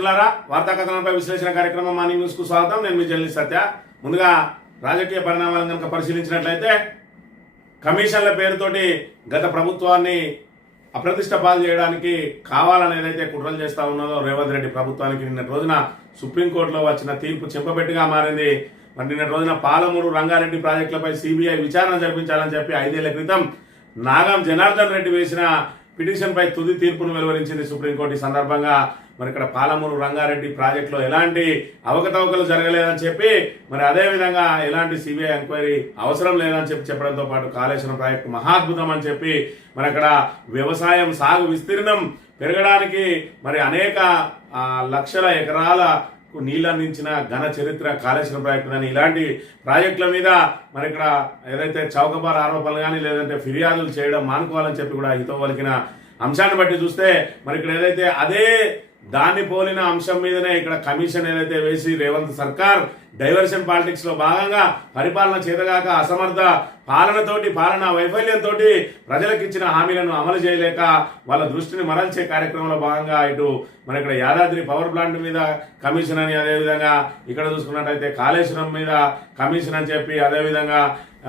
మిత్రులారా, వార్తా కథనంపై విశ్లేషణ కార్యక్రమం మార్నింగ్ న్యూస్ కు స్వాగతం. నేను మీ జర్నలిస్ట్ సత్య. ముందుగా రాజకీయ పరిణామాలను కనుక పరిశీలించినట్లయితే కమిషన్ల పేరుతోటి గత ప్రభుత్వాన్ని అప్రతిష్ట పాలు చేయడానికి కావాలని ఏదైతే కుట్రలు చేస్తా ఉన్నదో రేవంత్ రెడ్డి ప్రభుత్వానికి నిన్నటి రోజున సుప్రీంకోర్టులో వచ్చిన తీర్పు చెంపబెట్టిగా మారింది. మరి నిన్నటి రోజున పాలమూరు రంగారెడ్డి ప్రాజెక్టులపై సిబిఐ విచారణ జరిపించాలని చెప్పి 5 ఏళ్ల క్రితం నాగం జనార్దన్ రెడ్డి వేసిన పిటిషన్ పై తుది తీర్పును వెలువరించింది సుప్రీంకోర్టు. ఈ సందర్భంగా మరి ఇక్కడ పాలమూరు రంగారెడ్డి ప్రాజెక్టులో ఎలాంటి అవకతవకలు జరగలేదని చెప్పి, మరి అదేవిధంగా ఎలాంటి సిబిఐ ఎంక్వైరీ అవసరం లేదని చెప్పడంతో పాటు కాళేశ్వరం ప్రాజెక్టు మహాద్భుతం అని చెప్పి, మరి అక్కడ వ్యవసాయం సాగు విస్తీర్ణం పెరగడానికి మరి అనేక లక్షల ఎకరాల నీళ్ళందించిన ఘన చరిత్ర కాళేశ్వరం ప్రాజెక్టు కానీ ఇలాంటి ప్రాజెక్టుల మీద మరి ఇక్కడ ఏదైతే చౌకబార్ ఆరోపణలు కానీ లేదంటే ఫిర్యాదులు చేయడం మానుకోవాలని చెప్పి కూడా హితవు పలికిన అంశాన్ని బట్టి చూస్తే మరి ఇక్కడ ఏదైతే అదే దాన్ని పోలిన అంశం మీదనే ఇక్కడ కమిషన్ ఏదైతే వేసి రేవంత్ సర్కార్ డైవర్షన్ పాలిటిక్స్ లో భాగంగా పరిపాలన చేతగాక అసమర్థ పాలనా వైఫల్యంతో ప్రజలకు ఇచ్చిన హామీలను అమలు చేయలేక వాళ్ళ దృష్టిని మరల్చే కార్యక్రమంలో భాగంగా ఇటు మన ఇక్కడ యాదాద్రి పవర్ ప్లాంట్ మీద కమిషన్ అని, అదేవిధంగా ఇక్కడ చూసుకున్నట్టయితే కాళేశ్వరం మీద కమిషన్ అని చెప్పి, అదేవిధంగా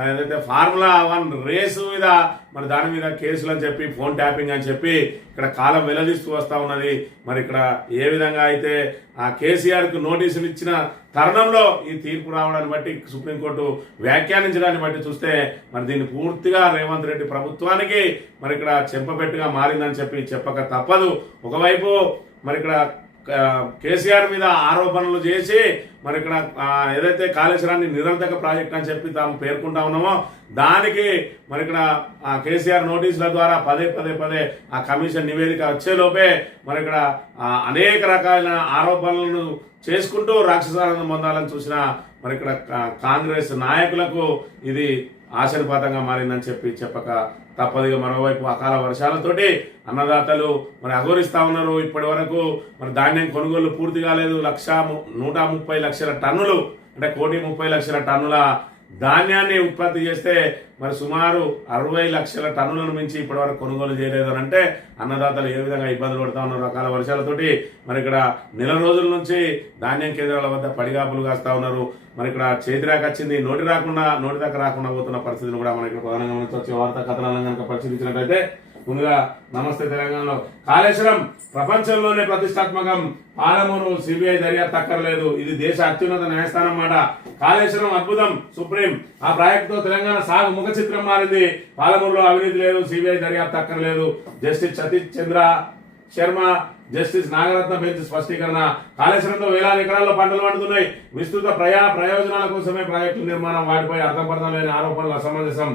ఏదైతే ఫార్ములా 1 రేసు మీద మరి దాని మీద కేసులు అని చెప్పి, ఫోన్ ట్యాపింగ్ అని చెప్పి ఇక్కడ కాలం వెల్లదీస్తూ వస్తూ ఉన్నది. మరి ఇక్కడ ఏ విధంగా అయితే ఆ కేసీఆర్కు నోటీసులు ఇచ్చిన తరుణంలో ఈ తీర్పు రావడాన్ని బట్టి, సుప్రీంకోర్టు వ్యాఖ్యానించడాన్ని బట్టి చూస్తే మరి దీన్ని పూర్తిగా రేవంత్ రెడ్డి ప్రభుత్వానికి మరి ఇక్కడ చెంపపెట్టుగా మారిందని చెప్పి చెప్పక తప్పదు. ఒకవైపు మరి ఇక్కడ కేసీఆర్ మీద ఆరోపణలు చేసి మరి ఇక్కడ ఏదైతే కాళేశ్వరాన్ని నిరర్ధక ప్రాజెక్ట్ అని చెప్పి తాము పేర్కొంటా ఉన్నామో దానికి మరి ఇక్కడ కేసీఆర్ నోటీసుల ద్వారా పదే ఆ కమిషన్ నివేదిక వచ్చేలోపే మరి ఇక్కడ అనేక రకాలైన ఆరోపణలను చేసుకుంటూ రాక్షసానందం పొందాలని చూసిన మరి ఇక్కడ కాంగ్రెస్ నాయకులకు ఇది ఆశీర్వాదంగా మారిందని చెప్పి చెప్పక తప్పదుగా. మరోవైపు అకాల వర్షాలతోటి అన్నదాతలు మరి అఘోరిస్తా ఉన్నారు. ఇప్పటి వరకు మరి ధాన్యం కొనుగోలు పూర్తి కాలేదు. 130 లక్షల టన్నులు అంటే 1,30,00,000 టన్నుల ధాన్యాన్ని ఉత్పత్తి చేస్తే మరి సుమారు 60 లక్షల టన్నులను మించి ఇప్పటి వరకు కొనుగోలు చేయలేదు అని అంటే అన్నదాతలు ఏ విధంగా ఇబ్బందులు పడుతూ ఉన్నారు. అకాల వర్షాలతోటి మరి ఇక్కడ నెల రోజుల నుంచి ధాన్యం కేంద్రాల వద్ద పడిగాపులు కాస్తా ఉన్నారు. మరి ఇక్కడ చేతిరాక వచ్చింది, నోటి దాకా రాకుండా పోతున్న పరిస్థితిని కూడా మనకి ప్రధానంగా వచ్చే వార్తా కథనాలను కనుక పరిశీలించినట్లయితే, ముందుగా నమస్తే తెలంగాణలో కాళేశ్వరం ప్రపంచంలోనే ప్రతిష్టాత్మకం, పాలమూరు సిబిఐ దర్యాప్తు అక్కర్లేదు, ఇది దేశ అత్యున్నత న్యాయస్థానం మాట. కాళేశ్వరం అద్భుతం, సుప్రీం ఆ ప్రాజెక్టుతో తెలంగాణ సాగు ముఖ చిత్రం మారింది. పాలమూరులో అవినీతి లేదు, సిబిఐ దర్యాప్తు అక్కర్లేదు. జస్టిస్ సతీష్ చంద్ర శర్మ, జస్టిస్ నాగరత్న బెంచ్ స్పష్టీకరణ. కాళేశ్వరంతో వేలాది ఎకరాల్లో పంటలు పండుతున్నాయి. విస్తృత ప్రయోజనాల కోసమే ప్రాజెక్టుల నిర్మాణం, వాటిపై అర్థపర్థం లేని ఆరోపణలు అసమంజసం.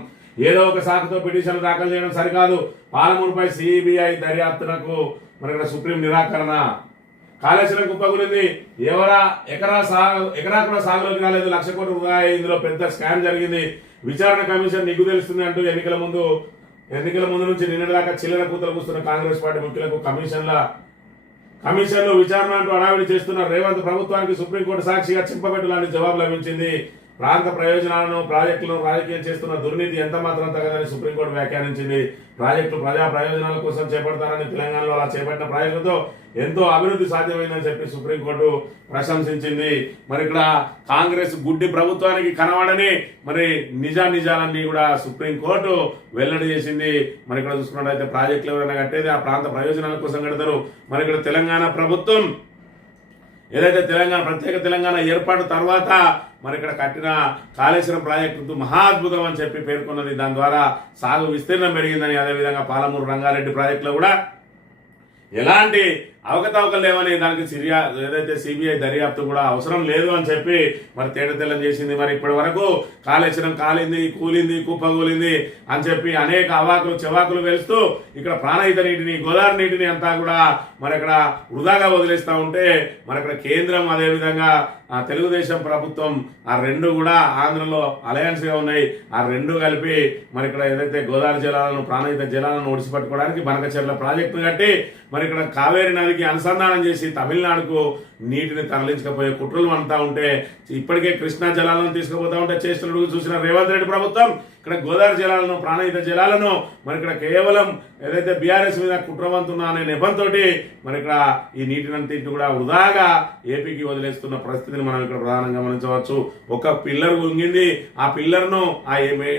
ఏదో ఒక శాఖతో పిటిషన్లు దాఖలు చేయడం సరికాదు. పాలమూరుపై సిబిఐ దర్యాప్తునకు మరి ఇక్కడ సుప్రీం నిరాకరణ. కాళేశ్వరం కుప్పగులింది, ఎకరా కూడా సాగులోకి రాలేదు. 1,00,00,000 కోట్ల రూపాయలు, ఇందులో పెద్ద స్కామ్ జరిగింది. విచారణ కమిషన్ నిగ్గు తెలుస్తుంది అంటూ ఎన్నికల ముందు నుంచి నిన్నటి దాకా చిల్లర కూతలు కూస్తున్న కాంగ్రెస్ పార్టీ ముఖ్యులకు కమిషన్లు విచారణ అంటూ హడావిడి చేస్తున్న రేవంత్ ప్రభుత్వానికి సుప్రీంకోర్టు సాక్షిగా చింపబెట్టు లాంటి జవాబు లభించింది. ప్రాంత ప్రయోజనాలను ప్రాజెక్టులను రాజకీయం చేస్తున్న దుర్నీతి ఎంత మాత్రం తగదని సుప్రీంకోర్టు వ్యాఖ్యానించింది. ప్రాజెక్టులు ప్రజా ప్రయోజనాల కోసం చేపడతారని, తెలంగాణలో అలా చేపట్టిన ప్రాజెక్టులతో ఎంతో అభివృద్ధి సాధ్యమైందని చెప్పి సుప్రీంకోర్టు ప్రశంసించింది. మరి ఇక్కడ కాంగ్రెస్ గుడ్డి ప్రభుత్వానికి కనబడని మరి నిజాలన్నీ కూడా సుప్రీంకోర్టు వెల్లడి చేసింది. మరి ఇక్కడ చూసుకున్నట్లయితే ప్రాజెక్టులు ఎవరైనా కట్టేది ఆ ప్రాంత ప్రయోజనాల కోసం కడతారు. మరి ఇక్కడ తెలంగాణ ప్రభుత్వం ఏదైతే ప్రత్యేక తెలంగాణ ఏర్పాటు తర్వాత మరి ఇక్కడ కట్టిన కాళేశ్వరం ప్రాజెక్టు మహాద్భుతం అని చెప్పి పేర్కొన్నది. దాని ద్వారా సాగు విస్తీర్ణం పెరిగిందని, అదేవిధంగా పాలమూరు రంగారెడ్డి ప్రాజెక్టులో కూడా ఎలాంటి అవకతవకలు లేవని, దానికి ఏదైతే సిబిఐ దర్యాప్తు కూడా అవసరం లేదు అని చెప్పి మరి తేటతెల్లం చేసింది. మరి ఇప్పటి వరకు కాళేశ్వరం కాలింది, కూలింది, కుప్పగూలింది అని చెప్పి అనేక చెవాకులు వెలుస్తూ ఇక్కడ ప్రాణహిత నీటిని, గోదావరి నీటిని అంతా కూడా మరి అక్కడ వృధాగా వదిలేస్తూ ఉంటే మరి అక్కడ కేంద్రం అదేవిధంగా తెలుగుదేశం ప్రభుత్వం ఆ రెండు కూడా ఆంధ్రలో అలయన్స్ గా ఉన్నాయి. ఆ రెండు కలిపి మరి ఇక్కడ ఏదైతే గోదావరి జలాలను, ప్రాణహిత జలాలను ఒడిసిపట్టుకోవడానికి బనకచెర్ల ప్రాజెక్టును కట్టి మరి ఇక్కడ కావేరీ నదికి గోదావరికి అనుసంధానం చేసి తమిళనాడుకు నీటిని తరలించకపోయే కుట్రలు అంతా ఉంటే ఇప్పటికే కృష్ణా జలాలను తీసుకుపోతా ఉంటే చేస్తున్నట్టు చూసిన రేవంత్ రెడ్డి ప్రభుత్వం ఇక్కడ గోదావరి జలాలను ప్రాణహిత జలాలను మరి ఇక్కడ కేవలం ఏదైతే బీఆర్ఎస్ మీద కుట్రవంతున్నా అనే నెపంతో మరి ఇక్కడ ఈ నీటిని కూడా వృధాగా ఏపీకి వదిలేస్తున్న పరిస్థితిని మనం ఇక్కడ ప్రధానంగా గమనించవచ్చు. ఒక పిల్లర్ ఉంగింది, ఆ పిల్లర్ను ఆ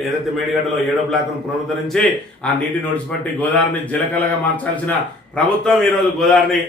ఏదైతే మేడిగడ్డలో 7వ బ్లాక్ను పునరుద్ధరించి ఆ నీటిని ఒడిచిపట్టి గోదావరిని జలకళగా మార్చాల్సిన ప్రభుత్వం ఈరోజు గోదావరిని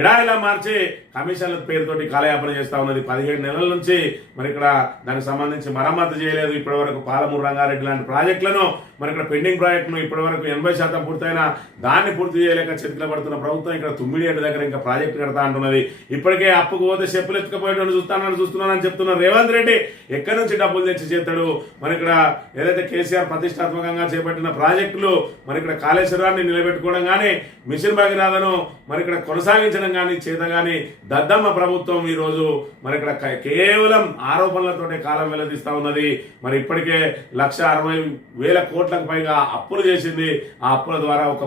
ఎడారిలా మార్చి కమిషన్ల పేరుతోటి కాలయాపన చేస్తా ఉన్నది. 17 నెలల నుంచి మరి ఇక్కడ దానికి సంబంధించి మరమ్మతు చేయలేదు. ఇప్పటి వరకు పాలమూరు రంగారెడ్డి లాంటి ప్రాజెక్టులను మరి ఇక్కడ పెండింగ్ ప్రాజెక్టును ఇప్పటి వరకు 80% పూర్తయినా దాన్ని పూర్తి చేయలేక చేతిలో పడుతున్న ప్రభుత్వం ఇక్కడ తుమ్మిడియేటి దగ్గర ఇంకా ప్రాజెక్టు కడతా అంటున్నది. ఇప్పటికే అప్పుకు పోతే చెప్పులు ఎత్తుకపోయేటట్టు చూస్తున్నానని చెప్తున్న రేవంత్ రెడ్డి ఎక్కడి నుంచి డబ్బులు తెచ్చి చేస్తాడు? మరి ఇక్కడ ఏదైతే కేసీఆర్ ప్రతిష్టాత్మకంగా చేపట్టిన ప్రాజెక్టులు మరి ఇక్కడ కాళేశ్వరాన్ని నిలబెట్టుకోవడం కానీ మిషన్ భగీరథను మరి ఇక్కడ కొనసాగించడం కానీ చేత కానీ దద్దమ్మ ప్రభుత్వం ఈరోజు మరి ఇక్కడ కేవలం ఆరోపణలతోనే కాలం వెల్లదీస్తా ఉన్నది. మరి ఇప్పటికే 1,60,000 కోట్లకు పైగా అప్పులు చేసింది. ఆ అప్పుల ద్వారా ఒక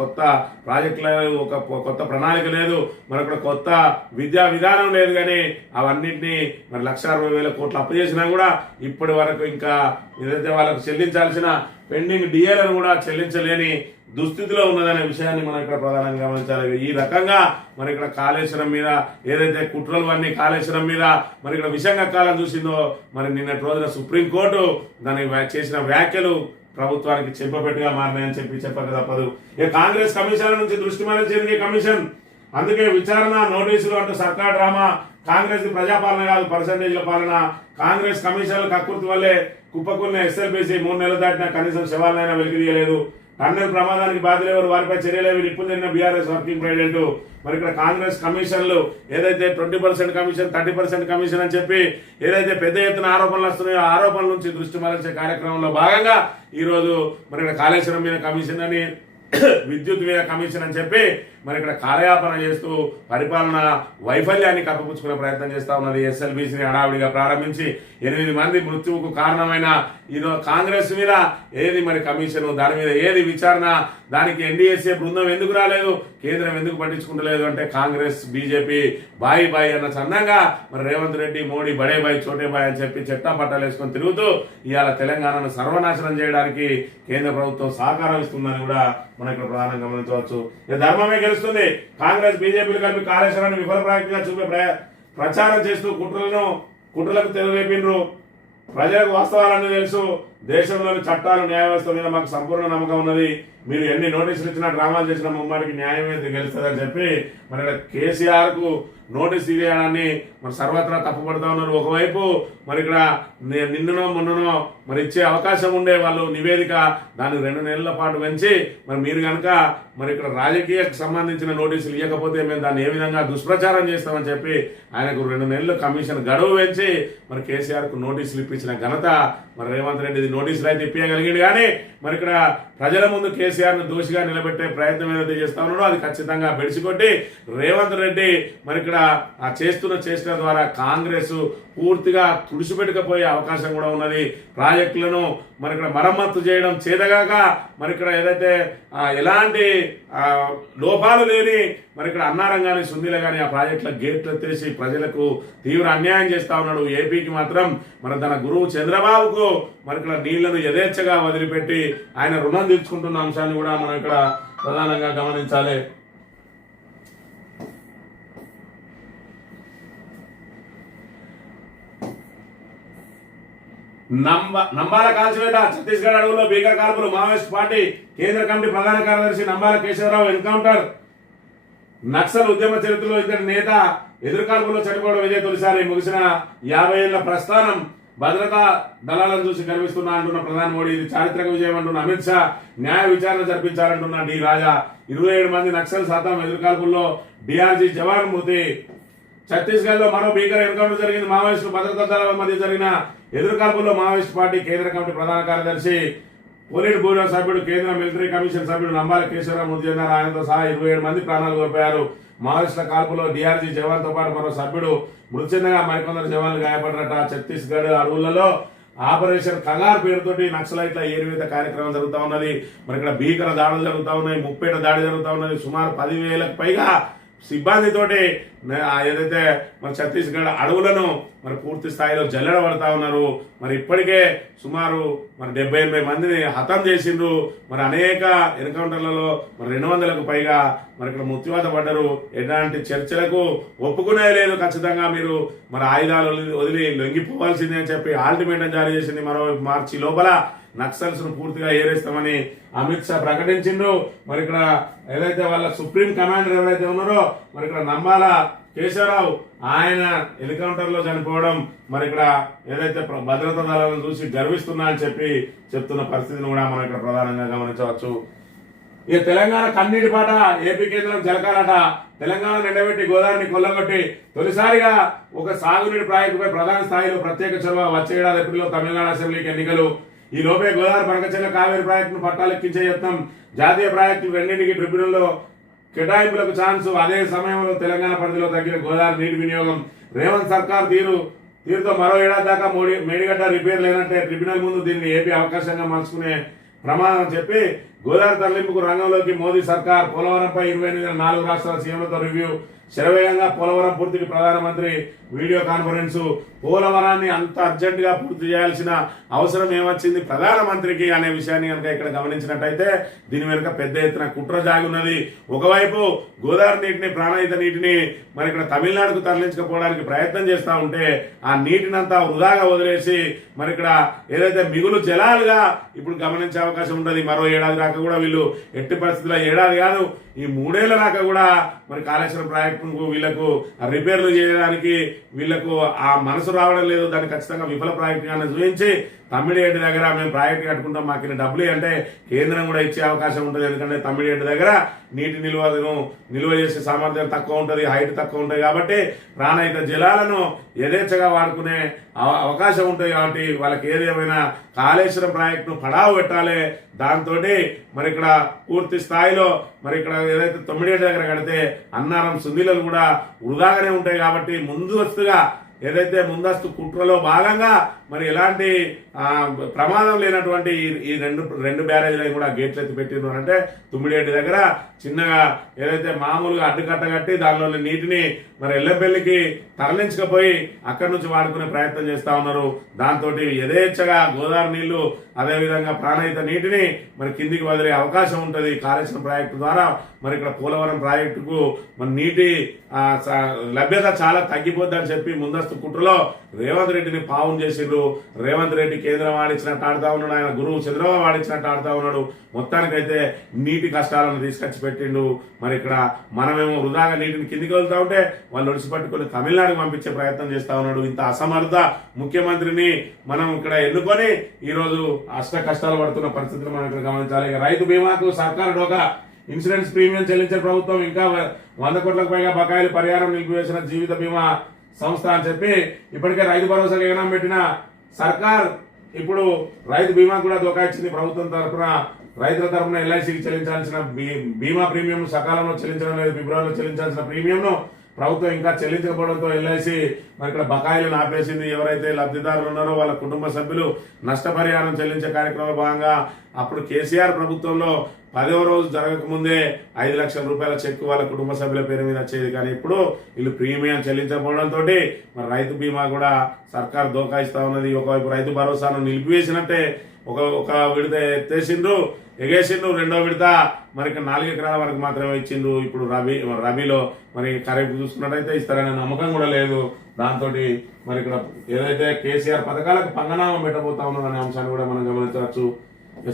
కొత్త ప్రాజెక్టులు, ఒక కొత్త ప్రణాళిక లేదు, మరి ఇక్కడ కొత్త విద్యా విధానం లేదు. కానీ అవన్నింటినీ మరి 1,60,000 కోట్లు అప్పు చేసినా కూడా ఇప్పటి వరకు ఇంకా ఏదైతే వాళ్ళకు చెల్లించాల్సిన పెండింగ్ డిఏలను కూడా చెల్లించలేని దుస్థితిలో ఉన్నదనే విషయాన్ని మనం ఇక్కడ ప్రధానంగా గమనించాలి. ఈ రకంగా మరి ఇక్కడ కాళేశ్వరం మీద ఏదైతే కుట్రలు అన్ని కాళేశ్వరం మీద మరి ఇక్కడ విషంగా కాలం చూసిందో మరి నిన్నటి రోజున సుప్రీంకోర్టు దానికి చేసిన వ్యాఖ్యలు ప్రభుత్వానికి చెంపపెట్టుగా మారినాయని చెప్పక తప్పదు. ఇక కాంగ్రెస్ కమిషన్ల నుంచి దృష్టి మరల్చింది కమిషన్. అందుకే విచారణ నోటీసులు అంటూ సర్కార్ డ్రామా. కాంగ్రెస్ ప్రజాపాలన కాదు, పర్సంటేజ్ల పాలన. కాంగ్రెస్ కమిషన్ల కక్కుర్తి వల్లే కుప్పకున్న ఎస్ఎల్బీసీ 3 నెలలు దాటినా కనీసం శవాలనైనా వెలికి తీయలేదు. టన్నెల్ ప్రమాదానికి బాధ్యులెవరు, వారిపై చర్యలేవి నిప్పులు జరిగిన బీఆర్ఎస్ వర్కింగ్ ప్రెసిడెంట్. మరి ఇక్కడ కాంగ్రెస్ కమిషన్లు ఏదైతే 20% కమిషన్ 30% కమిషన్ అని చెప్పి ఏదైతే పెద్ద ఎత్తున ఆరోపణలు వస్తున్నాయో ఆ ఆరోపణల నుంచి దృష్టి మరల్చే కార్యక్రమంలో భాగంగా ఈరోజు మరి ఇక్కడ కాళేశ్వరం మీద కమిషన్ అని, విద్యుత్ మీద కమిషన్ అని చెప్పి మరి ఇక్కడ కాలయాపన చేస్తూ పరిపాలన వైఫల్యాన్ని కప్పిపుచ్చుకునే ప్రయత్నం చేస్తా ఉన్నది. ఎస్ఎల్బీసీని హడావిడిగా ప్రారంభించి 8 మంది మృత్యువుకు కారణమైన ఇదో కాంగ్రెస్ మీద ఏది మరి కమిషన్, దాని మీద ఏది విచారణ, దానికి ఎన్డీఎస్ఏ బృందం ఎందుకు రాలేదు, కేంద్రం ఎందుకు పట్టించుకుంటలేదు అంటే కాంగ్రెస్ బీజేపీ బాయి బాయి అన్న చందంగా మరి రేవంత్ రెడ్డి మోడీ బడే బాయ్ చోటే బాయ్ అని చెప్పి చట్టం పట్టాలు వేసుకొని తిరుగుతూ ఇవాళ తెలంగాణను సర్వనాశనం చేయడానికి కేంద్ర ప్రభుత్వం సహకారం ఇస్తుందని కూడా మనం ఇక్కడ ప్రధానంగా గమనించవచ్చు. ధర్మమే గెలుస్తుంది. కాంగ్రెస్ బీజేపీలు కలిపి కాళేశ్వరాన్ని విఫలప్రాయంగా చూపే ప్రచారం చేస్తూ కుట్రలకు తెరలేపినరు. ప్రజలకు వాస్తవాలన్నీ తెలుసు. దేశంలోని చట్టాలు న్యాయ వ్యవస్థ మీద మాకు సంపూర్ణ నమ్మకం ఉన్నది. మీరు ఎన్ని నోటీసులు ఇచ్చినా డ్రామాలు చేసినా ముమ్మాడికి న్యాయమే గెలుస్తుందని చెప్పి మరి కేసీఆర్ కు నోటీస్ ఇవ్వడాన్ని మరి సర్వత్రా తప్పుపడుతూ ఉన్నారు. ఒకవైపు మరి ఇక్కడ నిన్ననో మొన్ననో మరి ఇచ్చే అవకాశం ఉండే వాళ్ళు నివేదిక దాన్ని 2 నెలల పాటు పెంచి మరి మీరు కనుక మరి ఇక్కడ రాజకీయకు సంబంధించిన నోటీసులు ఇవ్వకపోతే మేము దాన్ని ఏ విధంగా దుష్ప్రచారం చేస్తామని చెప్పి ఆయనకు 2 నెలలు కమిషన్ గడువు పెంచి మరి కేసీఆర్ కు నోటీసులు ఇప్పించిన ఘనత మరి రేవంత్ రెడ్డి నోటీసులు అయితే ఇప్పించగలిగింది. కానీ మరి ఇక్కడ ప్రజల ముందు కేసీఆర్ ను దోషిగా నిలబెట్టే ప్రయత్నం ఏదైతే చేస్తా ఉన్నాడో అది ఖచ్చితంగా బెడిసికొట్టి రేవంత్ రెడ్డి మరి ఇక్కడ ఆ చేస్తున్న చేసిన ద్వారా కాంగ్రెస్ పూర్తిగా తుడిచిపెట్టుకపోయే అవకాశం కూడా ఉన్నది. ప్రాజెక్టులను మరి ఇక్కడ మరమ్మత్తు చేయడం చేతగాక మరి ఇక్కడ ఏదైతే ఎలాంటి లోపాలు లేని మరి ఇక్కడ అన్నారం కానీ సుందీల కానీ ఆ ప్రాజెక్టుల గేట్లు ఎత్తేసి ప్రజలకు తీవ్ర అన్యాయం చేస్తా ఉన్నాడు. ఏపీకి మాత్రం మరి తన గురువు చంద్రబాబుకు మరి ఇక్కడ నీళ్లను యథేచ్ఛగా వదిలిపెట్టి ఆయన రుణం తీర్చుకుంటున్న అంశాన్ని కూడా మనం ఇక్కడ ప్రధానంగా గమనించాలి. నంబాల కాల్చివేత ఛత్తీస్గఢ్ అడవుల్లో భీకర కాల్పులు. మావోయిస్ట్ పార్టీ కేంద్ర కమిటీ ప్రధాన కార్యదర్శి నంబాల కేశవరావు ఎన్కౌంటర్. నక్సల్ ఉద్యమ చరిత్రలో ఇద్దరు నేత ఎదురుకాల్పులో చనిపోవడం ఇదే తొలిసారి. ముగిసిన 50 ఏళ్ల ప్రస్థానం భద్రతా దళాలను చూసి గర్విస్తున్నా అంటున్న ప్రధాని మోడీ. ఇది చారిత్రక విజయం అంటున్న అమిత్ షా. న్యాయ విచారణ జరిపించాలంటున్న డి రాజా. 27 మంది నక్సల్ శాతం ఎదురుకాల్పుల్లో డిఆర్జీ జవాన్ మృతి. ఛత్తీస్గఢ్ లో మరో భీకర ఎన్కౌంటర్ జరిగింది. మావోయిస్టులు భద్రతా దళాల మధ్య జరిగిన ఎదురుకాల్పుల్లో మావోయిస్ట్ పార్టీ కేంద్ర కమిటీ ప్రధాన కార్యదర్శి, పోలిట్ బ్యూరో సభ్యుడు, కేంద్ర మిలిటరీ కమిషన్ సభ్యుడు నంబాల కేశవరావు మృతి చెందారు. ఆయనతో సహా 27 మంది ప్రాణాలు కోల్పోయారు. మావోయిస్టుల కాల్పులో డిఆర్జీ జవాన్తో పాటు మరో సభ్యుడు మృతి చెందగా మరికొందరు జవాన్లు గాయపడ్డట. ఛత్తీస్గఢ్ అడవులలో ఆపరేషన్ కగార్ పేరుతోటి నక్సలైట్ల ఏరివేత కార్యక్రమం జరుగుతూ ఉన్నది. మరి ఇక్కడ భీకర దాడులు జరుగుతూ ఉన్నాయి, ముప్పేట దాడి జరుగుతూ ఉన్నది. సుమారు 10,000కు పైగా సిబ్బందితోటి ఏదైతే మరి ఛత్తీస్గఢ్ అడవులను మరి పూర్తి స్థాయిలో జల్లెడ పడతా ఉన్నారు. మరి ఇప్పటికే సుమారు మరి 78 మందిని హతం చేసిండ్రు. మరి అనేక ఎన్కౌంటర్లలో మరి 200కు పైగా మరి ఇక్కడ మృత్యువాత పడ్డరు. ఎలాంటి చర్చలకు ఒప్పుకునే లేదు. ఖచ్చితంగా మీరు మరి ఆయుధాలు వదిలి లొంగిపోవాల్సిందే అని చెప్పి అల్టిమేటం జారీ చేసింది. మరో మార్చి లోపల నక్సల్స్ ను పూర్తిగా ఏరేస్తామని అమిత్ షా ప్రకటించిండ్రు. మరి ఇక్కడ ఏదైతే వాళ్ళ సుప్రీం కమాండర్ ఎవరైతే ఉన్నారో మరి ఇక్కడ నంబాల కేశవరావు ఆయన ఎన్కౌంటర్ లో చనిపోవడం మరి ఇక్కడ ఏదైతే భద్రతా దళాలను చూసి గర్విస్తున్నా అని చెప్పి చెప్తున్న పరిస్థితిని కూడా మనం ఇక్కడ ప్రధానంగా గమనించవచ్చు. ఇక తెలంగాణ కన్నీటి పాట, ఏపీ కేంద్రం జలకాలట. తెలంగాణ నిండబెట్టి గోదావరిని కొల్లగొట్టి తొలిసారిగా ఒక సాగునీటి ప్రాజెక్టుపై ప్రధాన స్థాయిలో ప్రత్యేక చొరవ. వచ్చే ఏడాది ఏప్రిల్లో తమిళనాడు అసెంబ్లీకి ఎన్నికలు. ఈ లోపే గోదావరి పనకచెల్ల కావేరి ప్రాజెక్టును పట్టాలెక్కించే యత్నం. జాతీయ ప్రాజెక్టులు రెండింటికి ట్రిబ్యునల్లో కేటాయింపులకు ఛాన్స్. అదే సమయంలో తెలంగాణ పరిధిలో తగ్గిన గోదావరి నీటి వినియోగం. రేవంత్ సర్కార్ తీరుతో మరో ఏడాది దాకా మేడిగడ్డ రిపేర్ లేనంటే ట్రిబ్యునల్ ముందు దీన్ని ఏపీ అవకాశంగా మార్చుకునే ప్రమాదం చెప్పి గోదావరి తరలింపుకు రంగంలోకి మోదీ సర్కార్. పోలవరంపై 4 రాష్ట్రాల సీఎంలతో రివ్యూ. శరవేగంగా పోలవరం పూర్తికి ప్రధానమంత్రి వీడియో కాన్ఫరెన్స్. పోలవరాన్ని అంత అర్జెంట్ గా పూర్తి చేయాల్సిన అవసరం ఏమొచ్చింది ప్రధానమంత్రికి అనే విషయాన్ని కనుక ఇక్కడ గమనించినట్టయితే దీని వెనుక పెద్ద ఎత్తున కుట్ర జాగున్నది. ఒకవైపు గోదావరి నీటిని, ప్రాణహిత నీటిని మరి ఇక్కడ తమిళనాడుకు తరలించకపోవడానికి ప్రయత్నం చేస్తూ ఉంటే ఆ నీటినంతా వృధాగా వదిలేసి మరి ఇక్కడ ఏదైతే మిగులు జలాలుగా ఇప్పుడు గమనించే అవకాశం ఉంటుంది. మరో ఏడాది దాకా కూడా వీళ్ళు ఎట్టి పరిస్థితుల్లో, ఏడాది కాదు ఈ 3 ఏళ్ల దాకా కూడా మరి కాళేశ్వరం ప్రాజెక్టుకు వీళ్లకు రిపేర్లు చేయడానికి వీళ్లకు ఆ మనసు రావడం లేదు. దాన్ని ఖచ్చితంగా విఫల ప్రాజెక్టుగా చూపించి తమ్మిడిహెడ్డి దగ్గర మేము ప్రాజెక్టు కట్టుకుంటాం, మాకు ఇన్ని డబ్బులు అంటే కేంద్రం కూడా ఇచ్చే అవకాశం ఉంటుంది. ఎందుకంటే తమ్మిడిహెడ్డి దగ్గర నీటి నిల్వ చేసే సామర్థ్యం తక్కువ ఉంటుంది, హైట్ తక్కువ ఉంటుంది. కాబట్టి ప్రాణహిత జలాలను యథేచ్ఛగా వాడుకునే అవకాశం ఉంటుంది. కాబట్టి వాళ్ళకి ఏదేమైనా కాళేశ్వరం ప్రాజెక్టును పడావు పెట్టాలి. దాంతో మరి ఇక్కడ పూర్తి స్థాయిలో మరి ఇక్కడ ఏదైతే తమ్మిడిహెడ్డి దగ్గర కడితే అన్నారం సుందీలలు కూడా వృధాగానే ఉంటాయి. కాబట్టి ముందస్తు కుట్రలో భాగంగా మరి ఎలాంటి ప్రమాదం లేనటువంటి ఈ రెండు బ్యారేజీలను కూడా గేట్లు ఎత్తి పెట్టినారు. అంటే తుమ్మిడిహెడ్డి దగ్గర చిన్నగా ఏదైతే మామూలుగా అడ్డుకట్ట కట్టి దానిలో నీటిని మరి ఎల్లబెల్లికి తరలించకపోయి అక్కడి నుంచి వాడుకునే ప్రయత్నం చేస్తా ఉన్నారు. దాంతో యథేచ్ఛగా గోదావరి నీళ్లు, అదేవిధంగా ప్రాణహిత నీటిని మరి కిందికి వదిలే అవకాశం ఉంటుంది. కాళేశ్వరం ప్రాజెక్టు ద్వారా మరి ఇక్కడ పోలవరం ప్రాజెక్టుకు మరి నీటి లభ్యత చాలా తగ్గిపోద్దని చెప్పి ముందస్తు కుట్రలో రేవంత్ రెడ్డిని పావును చేసిండ్రు. రేవంత్ రెడ్డి కేంద్రం ఆడించినట్టు ఆడుతా ఉన్నాడు, ఆయన గురువు చంద్రబాబు ఆడించినట్టు ఆడుతా ఉన్నాడు. మొత్తానికైతే నీటి కష్టాలను తీసుకొచ్చి పెట్టిండు. మరి ఇక్కడ మనమేమో వృధాగా నీటిని కిందికి వెళ్తా ఉంటే వాళ్ళు ఒడిసిపట్టుకుని తమిళనాడుకు పంపించే ప్రయత్నం చేస్తా ఉన్నాడు. ఇంత అసమర్థ ముఖ్యమంత్రిని మనం ఇక్కడ ఎన్నుకొని ఈ రోజు అష్ట కష్టాలు పడుతున్న పరిస్థితిని మనం ఇక్కడ గమనించాలి. ఇక రైతు బీమాకు సర్కారు డోకా. ఇన్సూరెన్స్ ప్రీమియం చెల్లించే ప్రభుత్వం. ఇంకా 100 కోట్లకు పైగా బకాయిలు పరిహారం నిలిపివేసిన జీవిత బీమా సంస్థ అని చెప్పి ఇప్పటికే రైతు భరోసాకు ఏనం పెట్టిన సర్కార్ ఇప్పుడు రైతు బీమా కూడా దోకా ఇచ్చింది. ప్రభుత్వం తరఫున రైతుల తరఫున ఎల్ఐసికి చెల్లించాల్సిన బీమా ప్రీమియం సకాలంలో చెల్లించడం లేదు. ఫిబ్రవరిలో చెల్లించాల్సిన ప్రీమియంను ప్రభుత్వం ఇంకా చెల్లించకపోవడంతో ఎల్ఐసి మరి ఇక్కడ బకాయిలను ఆపేసింది. ఎవరైతే లబ్ధిదారులు ఉన్నారో వాళ్ళ కుటుంబ సభ్యులు నష్టపరిహారం చెల్లించే కార్యక్రమంలో భాగంగా అప్పుడు కేసీఆర్ ప్రభుత్వంలో 10వ రోజు జరగకముందే 5 లక్షల రూపాయల చెక్ వాళ్ళ కుటుంబ సభ్యుల పేరు మీద వచ్చేది. కానీ ఇప్పుడు వీళ్ళు ప్రీమియం చెల్లించకపోవడంతో మరి రైతు బీమా కూడా సర్కార్ దోకాయిస్తా ఉన్నది. ఒకవైపు రైతు భరోసాను నిలిపివేసినట్టే ఒక విడత ఎగేసిండ్రు, రెండో విడత మరి 4 ఎకరాల వరకు మాత్రమే ఇచ్చిండ్రు. ఇప్పుడు రబీలో మరి ఖరీఫ్ చూసుకున్నట్టయితే ఇస్తారనే నమ్మకం కూడా లేదు. దాంతో మరి ఇక్కడ ఏదైతే కేసీఆర్ పథకాలకు పంగనామం పెట్టబోతా ఉన్నారు అనే అంశాన్ని కూడా మనం గమనించవచ్చు.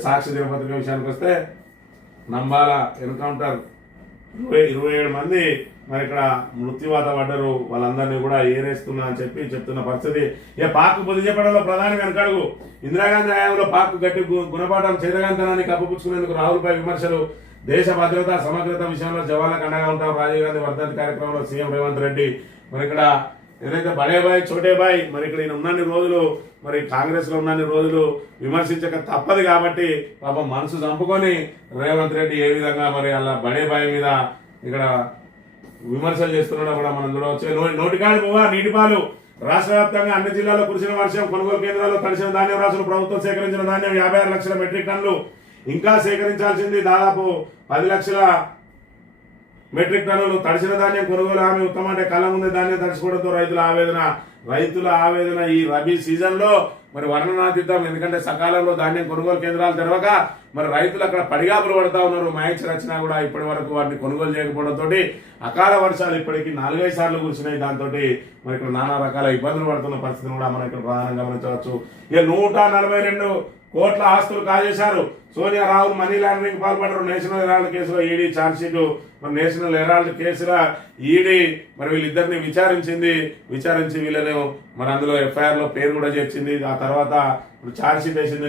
సాక్షి దినపత్రిక విషయానికి వస్తే నంబాల ఎన్కౌంటర్ 27 మంది మరి ఇక్కడ మృత్యువాత పడ్డరు. వాళ్ళందరినీ కూడా ఏరేస్తున్నా అని చెప్పి చెప్తున్న పరిస్థితి. పాక్ బుద్ధి చెప్పడంలో ప్రధాని వెనకడుగు. ఇందిరాగాంధీ హయాంలో పాక్ గట్టి గుణపాఠం చేతగాంతనాన్ని కప్పుపుచ్చుకునేందుకు రాహుల్పై విమర్శలు. దేశ భద్రత సమగ్రత విషయంలో జవాన్లకు అండగా ఉంటాం. రాజీవ్ గాంధీ వర్ధంతి కార్యక్రమంలో సీఎం రేవంత్ రెడ్డి. మరి ఇక్కడ ఏదైతే బడేబాయ్ చోటేబాయ్ మరి ఇక్కడ ఈయన ఉన్నన్ని రోజులు మరి కాంగ్రెస్ లో ఉన్నన్ని రోజులు విమర్శించక తప్పదు. కాబట్టి పాపం మనసు చంపుకొని రేవంత్ రెడ్డి ఏ విధంగా మరి అలా బడేబాయ్ మీద ఇక్కడ విమర్శలు చేస్తున్నాడో కూడా మనం చూడవచ్చు. నోటికాడి పోవా నీటిపాలు రాష్ట్ర వ్యాప్తంగా అన్ని జిల్లాల్లో కురిసిన వర్షం, కొనుగోలు కేంద్రాల్లో తడిసిన ధాన్యం రాసులు, ప్రభుత్వం సేకరించిన ధాన్యం 56 లక్షల మెట్రిక్ టన్నులు, ఇంకా సేకరించాల్సింది దాదాపు 10 లక్షల మెట్రిక్ టన్నులు. తడిసిన ధాన్యం కొనుగోలు హామీ ఉత్తమ అంటే కళ్ళ ముందే ధాన్యం తడిచిపోవడంతో రైతుల ఆవేదన ఈ రబీ సీజన్ లో మరి వర్ణనాతీతం. ఎందుకంటే సకాలంలో ధాన్యం కొనుగోలు కేంద్రాలు తెరవక మరి రైతులు అక్కడ పడిగాపులు పడతా ఉన్నారు. మ్యాచ్ రచన కూడా ఇప్పటి వరకు వాటిని కొనుగోలు చేయకపోవడంతో అకాల వర్షాలు ఇప్పటికీ 4-5 సార్లు కురిసినాయి. దాంతో మరి ఇక్కడ నానా రకాల ఇబ్బందులు పడుతున్న పరిస్థితిని కూడా మనం ఇక్కడ ప్రధానంగా గమనించవచ్చు. ఇక 142 కోట్ల ఆస్తులు కాజేశారు. సోనియా రాహుల్ మనీ లాండరింగ్ పాల్పడ్డారు. నేషనల్ హెరాల్డ్ కేసులో ఈడీ ఛార్జ్షీట్, మరి నేషనల్ హెరాల్డ్ కేసులో ఈడీ మరి వీళ్ళిద్దరిని విచారించి వీళ్ళను మరి అందులో ఎఫ్ఐఆర్ లో పేరు కూడా చేర్చింది. ఆ తర్వాత ఛార్జ్షీట్ వేసింది.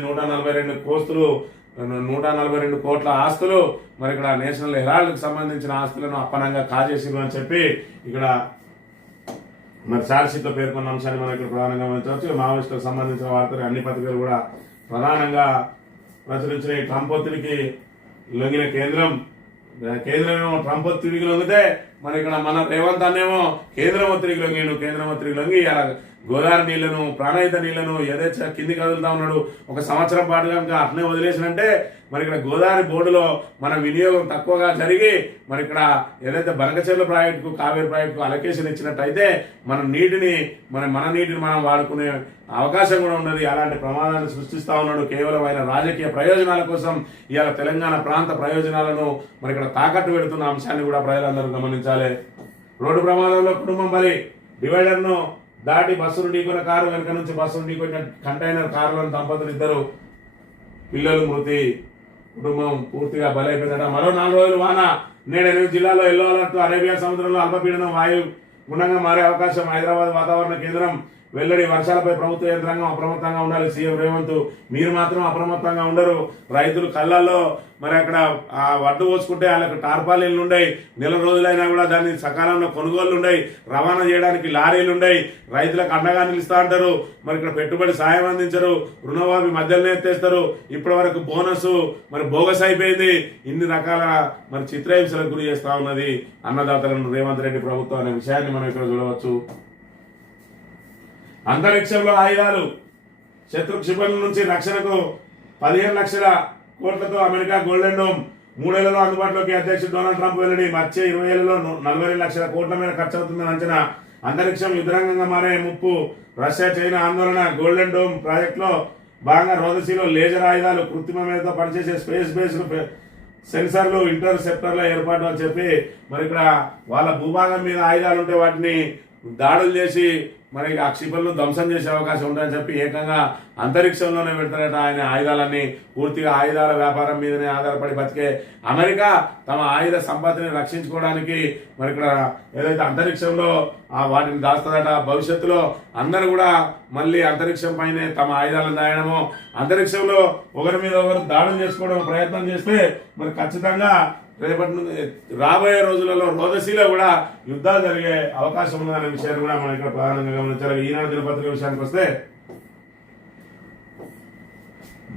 142 కోట్ల ఆస్తులు మరి ఇక్కడ నేషనల్ హెరాల్డ్ కి సంబంధించిన ఆస్తులను అప్పనంగా కాజేసింది అని చెప్పి ఇక్కడ మరి ఛార్జ్షీట్ లో పేర్కొన్న అంశాన్ని మనం ఇక్కడ ప్రధానంగా గమనించవచ్చు. మావోయిస్టులకు సంబంధించిన వార్తలు అన్ని పత్రికలు కూడా ప్రధానంగా ప్రచురించిన ఈ ట్రంప్ ఒత్తిడికి లొంగిన కేంద్రం ఏమో ట్రంప్ ఒత్తిడికి లొంగితే మరి ఇక్కడ మన రేవంత్ అన్నేమో కేంద్రం ఒత్తిడికి లొంగి గోదావరి నీళ్లను, ప్రాణహిత నీళ్లను ఏదైతే కింది కదులుతా ఉన్నాడు. ఒక సంవత్సరం పాటు కనుక అట్నే వదిలేసినంటే మరి ఇక్కడ గోదావరి బోర్డులో మన వినియోగం తక్కువగా జరిగి మరి ఇక్కడ ఏదైతే బనకచెర్ల ప్రాజెక్టుకు, కావేరీ ప్రాజెక్టుకు అలొకేషన్ ఇచ్చినట్టయితే మన నీటిని మనం వాడుకునే అవకాశం కూడా ఉన్నది. అలాంటి ప్రమాదాన్ని సృష్టిస్తా ఉన్నాడు. కేవలం ఆయన రాజకీయ ప్రయోజనాల కోసం ఇవాళ తెలంగాణ ప్రాంత ప్రయోజనాలను మరి ఇక్కడ తాకట్టు పెడుతున్న అంశాన్ని కూడా ప్రజలందరూ గమనించాలి. రోడ్డు ప్రమాదంలో కుటుంబం బలి. డివైడర్ ను దాటి బస్సును ఢీకొన్న కారు, వెనుక నుంచి బస్సును ఢీకొన్న కంటైనర్ కారులను దంపతులు 2 పిల్లలు మృతి. కుటుంబం పూర్తిగా బలైపోయిందట. మరో 4 రోజులు వాన. నేడు 8 జిల్లాల్లో ఎల్లో అలర్ట్. అరేబియా సముద్రంలో అల్పపీడనం వాయు గుండంగా మారే అవకాశం. హైదరాబాద్ వాతావరణ కేంద్రం వెల్లడి. వర్షాలపై ప్రభుత్వ యంత్రాంగం అప్రమత్తంగా ఉండాలి. సీఎం రేవంత్ మీరు మాత్రం అప్రమత్తంగా ఉండరు. రైతులు కళ్ళల్లో మరి అక్కడ ఆ వడ్డు పోసుకుంటే వాళ్ళకి టార్పాలీలు ఉండయి. నెల రోజులైనా కూడా దాన్ని సకాలంలో కొనుగోళ్లు ఉండయి. రవాణా చేయడానికి లారీలు ఉండయి. రైతులకు అండగా నిలుస్తా అంటారు. మరి ఇక్కడ పెట్టుబడి సాయం అందించరు. రుణమాఫీ మధ్యలోనే ఎత్తేస్తారు. ఇప్పటి వరకు బోనస్ మరి బోగస్ అయిపోయింది. ఇన్ని రకాల మరి చిత్రహింసలకు గురి చేస్తా ఉన్నది అన్నదాతలను రేవంత్ రెడ్డి ప్రభుత్వం అనే విషయాన్ని మనం ఇక్కడ చూడవచ్చు. అంతరిక్షంలో ఆయుధాలు. శత్రు క్షిపణుల నుంచి రక్షణకు 15 లక్షల కోట్లతో అమెరికా గోల్డెన్ డోమ్ 3 ఏళ్లలో అందుబాటులోకి. అధ్యక్షుడు డొనాల్డ్ ట్రంప్ వెల్లడి. వచ్చే 20 ఏళ్లలో 42 లక్షల కోట్ల మేర ఖర్చు అవుతుందని అంచనా. అంతరిక్షం యుద్ధరంగంగా మారే ముప్పు. రష్యా, చైనా ఆందోళన. గోల్డెన్ డోమ్ ప్రాజెక్టులో భాగంగా రోదసీలో లేజర్ ఆయుధాలు, కృత్రిమ మేరతో పనిచేసే స్పేస్ బేస్డ్ సెన్సర్లు, ఇంటర్సెప్టర్ల ఏర్పాటు అని చెప్పి మరి ఇక్కడ వాళ్ళ భూభాగం మీద ఆయుధాలు ఉంటే వాటిని దాడులు చేసి మరి ఆ క్షిపణులను ధ్వంసం చేసే అవకాశం ఉంటుందని చెప్పి ఏకంగా అంతరిక్షంలోనే పెడతారట. ఆయన ఆయుధాలన్నీ పూర్తిగా ఆయుధాల వ్యాపారం మీదనే ఆధారపడి బతికే అమెరికా తమ ఆయుధ సంపత్తిని రక్షించుకోవడానికి మరి ఇక్కడ ఏదైతే అంతరిక్షంలో వాటిని దాస్తుందట. భవిష్యత్తులో అందరూ కూడా మళ్ళీ అంతరిక్షం పైనే తమ ఆయుధాలను దాయడము, అంతరిక్షంలో ఒకరి మీద ఒకరు దాడులు చేసుకోవడం ప్రయత్నం చేస్తే మరి ఖచ్చితంగా రేపటి నుండి రాబోయే రోజులలో రోదసీలో కూడా యుద్ధాలు జరిగే అవకాశం ఉందనే విషయాన్ని కూడా మనం ఇక్కడ ప్రధానంగా గమనించాలి. ఈనాడు దినపత్రిక విషయానికి వస్తే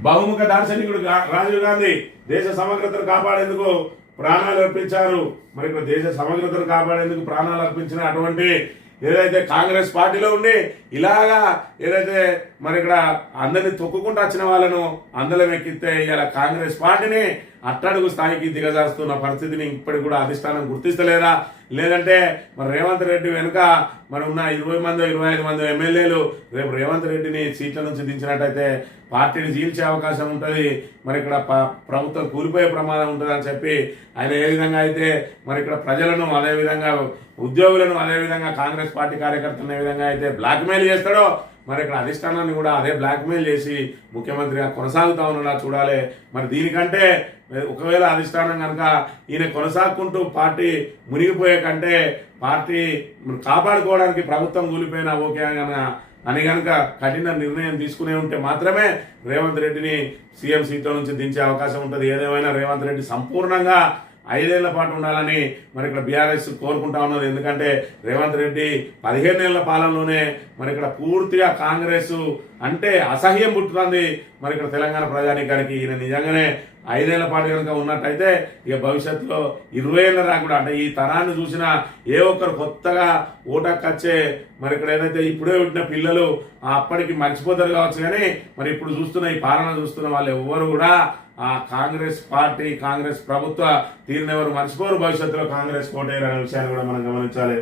బహుముఖ దార్శనికుడు రాజీవ్ గాంధీ దేశ సమగ్రతను కాపాడేందుకు ప్రాణాలు అర్పించారు. మరి ఇక్కడ దేశ సమగ్రతను కాపాడేందుకు ప్రాణాలు అర్పించిన అటువంటి ఏదైతే కాంగ్రెస్ పార్టీలో ఉండి ఇలాగా ఏదైతే మరి ఇక్కడ అందరినీ తొక్కుకుంటూ వచ్చిన వాళ్ళను అందలం ఎక్కిస్తే ఇలా కాంగ్రెస్ పార్టీని అట్టడుగు స్థాయికి దిగజారుస్తున్న పరిస్థితిని ఇప్పటికి కూడా అధిష్టానం గుర్తిస్తలేదా? లేదంటే మరి రేవంత్ రెడ్డి వెనుక మరి ఉన్న 20 మంది 25 మంది ఎమ్మెల్యేలు రేపు రేవంత్ రెడ్డిని సీట్ల నుంచి దించినట్టయితే పార్టీని చీల్చే అవకాశం ఉంటుంది. మరి ఇక్కడ ప్రభుత్వం కూలిపోయే ప్రమాదం ఉంటుంది అని చెప్పి ఆయన ఏ విధంగా అయితే మరి ఇక్కడ ప్రజలను అదేవిధంగా ఉద్యోగులను అదేవిధంగా కాంగ్రెస్ పార్టీ కార్యకర్తలను ఏ విధంగా అయితే బ్లాక్మెయిల్ చేస్తాడో మరి ఇక్కడ అధిష్టానాన్ని కూడా అదే బ్లాక్మెయిల్ చేసి ముఖ్యమంత్రిగా కొనసాగుతా ఉన్నలా చూడాలి. మరి దీనికంటే ఒకవేళ అధిష్టానం కనుక ఈయన కొనసాగుకుంటూ పార్టీ మునిగిపోయే కంటే పార్టీ కాపాడుకోవడానికి ప్రభుత్వం కూలిపోయినా ఓకే అని కనుక కఠిన నిర్ణయం తీసుకునే ఉంటే మాత్రమే రేవంత్ రెడ్డిని సీఎం సీట్లో నుంచి దించే అవకాశం ఉంటుంది. ఏదేమైనా రేవంత్ రెడ్డి సంపూర్ణంగా 5 ఏళ్ల పాటు ఉండాలని మరి ఇక్కడ బీఆర్ఎస్ కోరుకుంటా ఉన్నది. ఎందుకంటే రేవంత్ రెడ్డి 15 ఏళ్ల పాలనలోనే మరి ఇక్కడ పూర్తిగా కాంగ్రెస్ అంటే అసహ్యం పుట్టుతుంది. మరి ఇక్కడ తెలంగాణ ప్రజానీకానికి ఈయన నిజంగానే 5 ఏళ్ల పాటు కనుక ఉన్నట్టయితే ఇక భవిష్యత్తులో 20 ఏళ్ళ దాకా కూడా అంటే ఈ తరాన్ని చూసిన ఏ ఒక్కరు కొత్తగా ఓటక్కచ్చే మరి ఇక్కడ ఏదైతే ఇప్పుడే పుట్టిన పిల్లలు అప్పటికి మర్చిపోతారు కావచ్చు, కానీ మరి ఇప్పుడు చూస్తున్న ఈ పాలన చూస్తున్న వాళ్ళు ఎవ్వరు కూడా ఆ కాంగ్రెస్ పార్టీ కాంగ్రెస్ ప్రభుత్వ తీరుని ఎవరు మర్చిపోరు. భవిష్యత్తులో కాంగ్రెస్ కోటేరు అనే విషయాన్ని కూడా మనం గమనించాలి.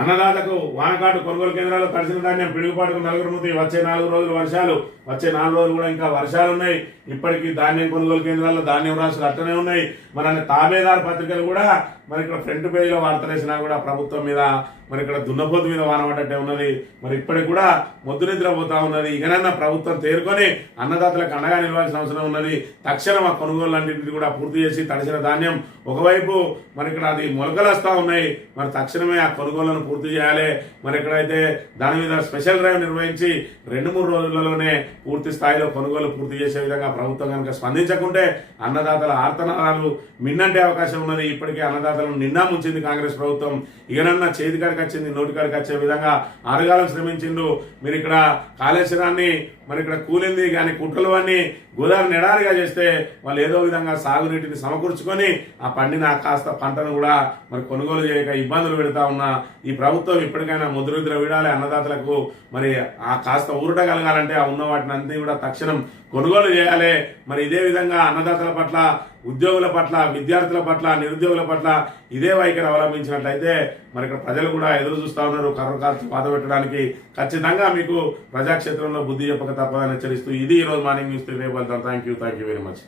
అన్నదాతకు వానకాటు కొనుగోలు కేంద్రాలు తడిసిన ధాన్యం పిడుగుపాటుకు 4 మృతి. వచ్చే 4 రోజులు వర్షాలు, వచ్చే 4 రోజులు కూడా ఇంకా వర్షాలు ఉన్నాయి. ఇప్పటికీ ధాన్యం కొనుగోలు కేంద్రాల్లో ధాన్యం రాసులు అట్టనే ఉన్నాయి. మరి తాబేదారు పత్రికలు కూడా మరి ఇక్కడ ఫ్రంట్ పేజీలో వార్తలేసినా కూడా ప్రభుత్వం మీద మరి ఇక్కడ దున్నపోతు మీద వానబడ్డట్టే ఉన్నది. మరి ఇప్పటికి కూడా మొద్దు నిద్రపోతా ఉన్నది. ఇకనన్నా ప్రభుత్వం తేరుకొని అన్నదాతలకు అండగా నిలవాల్సిన అవసరం ఉన్నది. తక్షణం ఆ కొనుగోళ్ళన్నింటినీ కూడా పూర్తి చేసి తడిసిన ధాన్యం ఒకవైపు మరి ఇక్కడ అది మొలకలు వస్తూ ఉన్నాయి, మరి తక్షణమే ఆ కొనుగోళ్లను పూర్తి చేయాలి. మరి ఇక్కడైతే దాని మీద స్పెషల్ డ్రైవ్ నిర్వహించి 2-3 రోజులలోనే పూర్తి స్థాయిలో కొనుగోలు పూర్తి చేసే విధంగా ప్రభుత్వం కనుక స్పందించకుంటే అన్నదాతల ఆర్తనాదాలు మిన్నంటే అవకాశం ఉన్నది. ఇప్పటికే అన్నదాతలను నిండా ముంచింది కాంగ్రెస్ ప్రభుత్వం. ఇకనన్నా చేతికాడికి వచ్చింది, నోటికాడికి వచ్చే విధంగా ఆరుగాలం శ్రమించిండు. మీరు ఇక్కడ కాళేశ్వరాన్ని మరి ఇక్కడ కూలింది కానీ కుట్రలు అన్ని గోదావరి ఎడారిగా చేస్తే వాళ్ళు ఏదో విధంగా సాగునీటిని సమకూర్చుకొని ఆ పండిన కాస్త పంటను కూడా మరి కొనుగోలు చేయక ఇబ్బందులు పెడతా ఉన్న ఈ ప్రభుత్వం ఇప్పటికైనా ముద్ర వీడాలి. అన్నదాతలకు మరి ఆ కాస్త ఊరట కలగాలంటే ఆ ఉన్న వాటిని అన్ని కూడా తక్షణం కొనుగోలు చేయాలి. మరి ఇదే విధంగా అన్నదాతల పట్ల, ఉద్యోగుల పట్ల, విద్యార్థుల పట్ల, నిరుద్యోగుల పట్ల ఇదే వైఖరి అవలంబించినట్లయితే మరి ఇక్కడ ప్రజలు కూడా ఎదురు చూస్తూ ఉన్నారు కర్ర కాల్చి బాధ పెట్టడానికి. ఖచ్చితంగా మీకు ప్రజాక్షేత్రంలో బుద్ధి చెప్పక తప్పదని హెచ్చరిస్తూ ఇది ఈరోజు మార్నింగ్ న్యూస్. రేపు వెళ్తాం. Thank you very much.